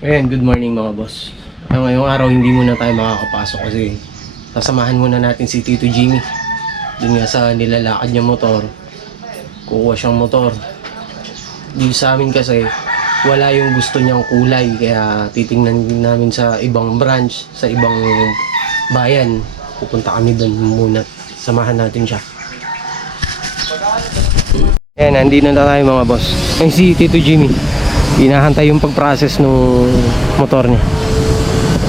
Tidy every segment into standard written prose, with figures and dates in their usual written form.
Ayan, good morning mga boss. Ngayong araw hindi muna tayo makakapasok kasi sasamahan muna natin si Tito Jimmy. Doon nga sa nilalakad niya motor. Kukuha siyang motor. Dito sa amin kasi wala yung gusto niyang kulay kaya titingnan namin sa ibang branch, sa ibang bayan. Pupunta kami doon muna. Samahan natin siya. Ayan, nandito na tayo mga boss. Ay si Tito Jimmy. Hinahantay yung pag-process ng motor niya.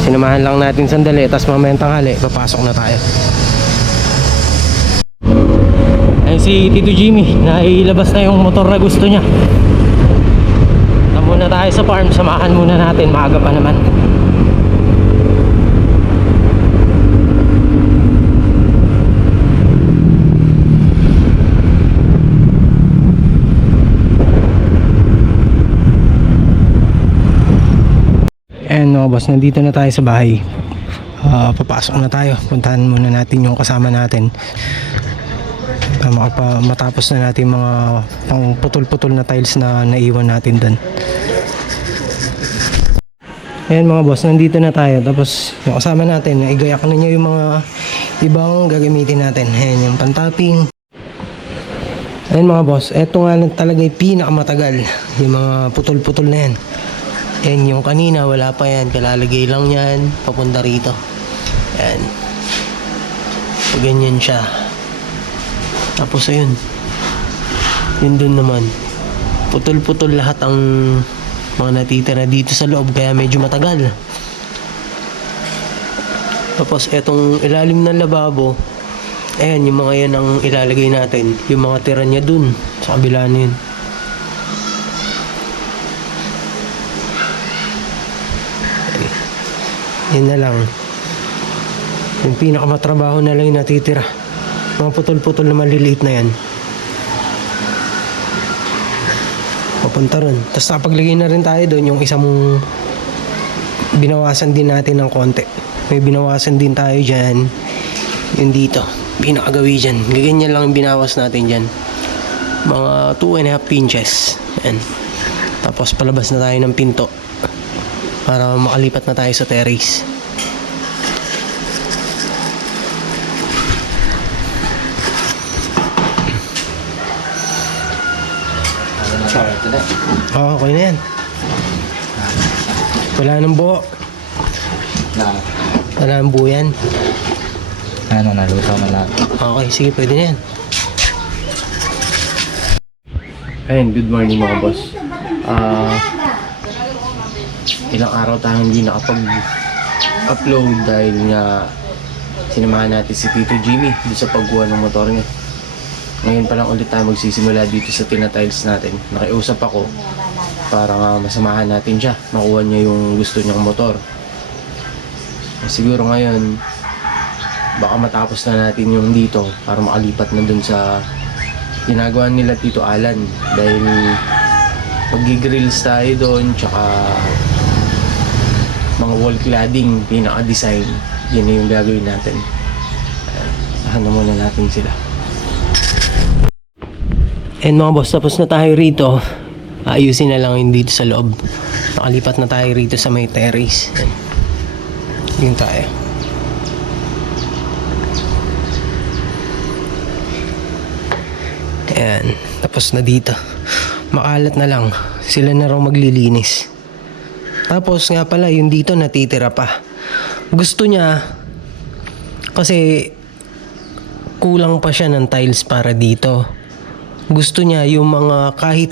Sinamahan lang natin sandali, tapos mamayang tanghali, papasok na tayo. Ayun si Tito Jimmy, nailabas na yung motor na gusto niya. Na muna tayo sa farm, samahan muna natin, maaga pa naman. And mga boss, nandito na tayo sa bahay. Papasok na tayo. Puntahan muna natin yung kasama natin. Matapos na natin mga pang putol-putol na tiles na naiwan natin dun. Ayan mga boss, nandito na tayo. Tapos yung kasama natin, igayak na niya yung mga ibang gagamitin natin. Ayan yung pantapping. Ayan mga boss, eto nga lang talaga yung pinakamatagal. Yung mga putol-putol na yan. Yan yung kanina, wala pa yan. Kalalagay lang yan, papunta rito. Yan. So, ganyan siya. Tapos ayun. Yun dun naman. Putol-putol lahat ang mga natitira dito sa loob. Kaya medyo matagal. Tapos etong ilalim ng lababo. Ayan, yung mga yan ang ilalagay natin. Yung mga tira niya dun. Sa kabila na yun. Yan na lang. Yung pinakamatrabaho na lang yung natitira. Mga putol-putol na maliliit na yan. Papunta ron. Tapos napaglagay na rin tayo doon yung isang binawasan din natin ng konti. May binawasan din tayo dyan. Yung dito. Pinakagawi dyan. Gaganyan lang yung binawas natin dyan. Mga 2.5 inches. Yan. Tapos palabas na tayo ng pinto. Para makalipat na tayo sa terrace. Oo, okay na yan. Wala nang buo. Wala nang buo yan. Ano, nalusaw na lahat. Okay, sige, pwede na yan. Ayun, good morning mga boss. Ilang araw tayong hindi nakapag-upload dahil nga sinamahan natin si Tito Jimmy dito sa pagkuha ng motor niya. Ngayon pa lang ulit tayo magsisimula dito sa tinatiles natin. Nakiusap ako para nga masamahan natin siya, makuha niya yung gusto niyang motor. Siguro ngayon baka matapos na natin yung dito para makalipat na dun sa ginagawa nila Tito Alan, dahil mag-grills tayo doon, tsaka mga wall cladding, pinaka-design. Yan na yung gagawin natin. Tahan na muna natin sila. And mga boss, tapos na tayo rito. Ayusin na lang yung dito sa loob. Nakalipat na tayo rito sa may terrace. Yun tayo. Ayan, tapos na dito. Makalat na lang. Sila na raw maglilinis. Tapos nga pala, yung dito natitira pa. Gusto niya, kasi kulang pa siya ng tiles para dito. Gusto niya yung mga kahit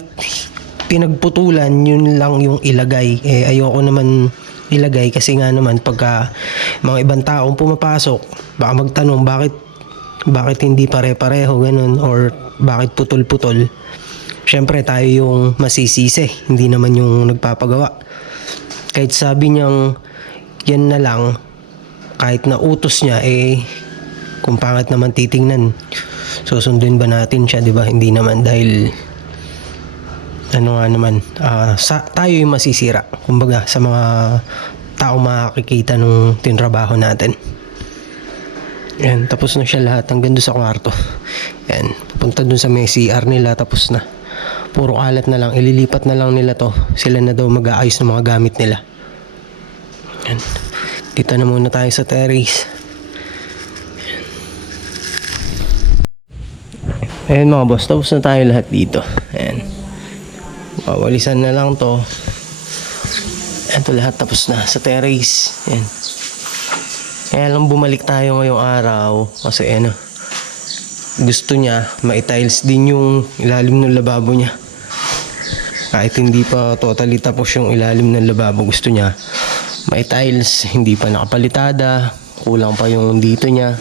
pinagputulan, yun lang yung ilagay. Ayoko naman ilagay kasi nga naman pagka mga ibang taong pumapasok, baka magtanong bakit hindi pare-pareho ganun, or bakit putol-putol. Syempre tayo yung masisisi, hindi naman yung nagpapagawa. Kahit sabi niyang yan na lang, kahit na utos niya, kung pangit naman titingnan, susunduin ba natin siya, di ba? Hindi naman, dahil ano nga naman, tayo yung masisira, kumbaga, sa mga tao makakikita nung tinrabaho natin. Yan, tapos na siya lahat hanggang doon sa kwarto. Yan, pupunta doon sa may CR nila, tapos na. Puro kalat na lang, ililipat na lang nila to. Sila na daw mag-aayos ng mga gamit nila. Yan. Dito na muna tayo sa terrace. Ayan mga boss, tapos na tayo lahat dito. Ayan. Wawalisan na lang to. Ito lahat tapos na sa terrace. Ayan. Kaya lang bumalik tayo ngayong araw kasi ano, gusto niya ma-tiles din yung ilalim ng lababo niya. Kahit hindi pa totally tapos yung ilalim ng lababo, gusto niya ma-tiles, hindi pa nakapalitada, kulang pa yung dito niya.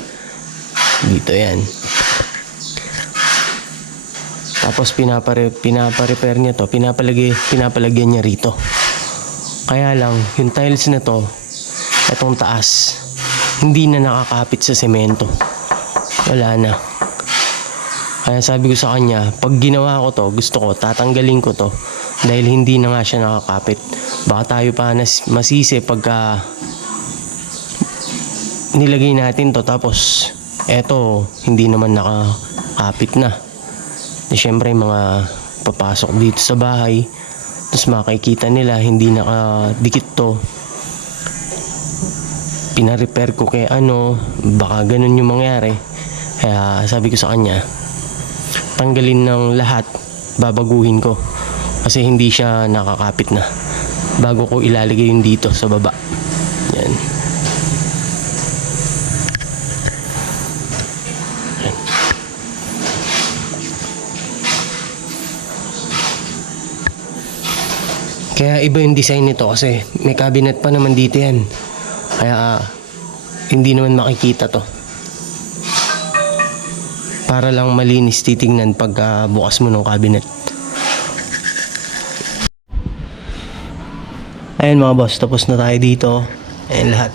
Dito yan. Tapos pinapa-repair niya to, pinapalagyan niya rito. Kaya lang, yung tiles na to, itong taas, hindi na nakakapit sa semento. Wala na. Kaya sabi ko sa kanya, pag ginawa ko to, gusto ko, tatanggalin ko to. Dahil hindi na nga siya nakakapit. Baka tayo pa masisi pagka nilagay natin to, tapos eto, hindi naman nakakapit na. Siyempre mga papasok dito sa bahay, tapos makikita nila hindi nakadikit to, pina-repair ko kay ano, baka ganun yung mangyari. Kaya sabi ko sa kanya, tanggalin ng lahat, babaguhin ko kasi hindi siya nakakapit na bago ko ilalagay yung dito sa baba. Yan. Kaya iba yung design nito kasi may cabinet pa naman dito yan. Kaya hindi naman makikita to. Para lang malinis titingnan pag bukas mo ng cabinet. Ayan mga boss, tapos na tayo dito. Ayan lahat.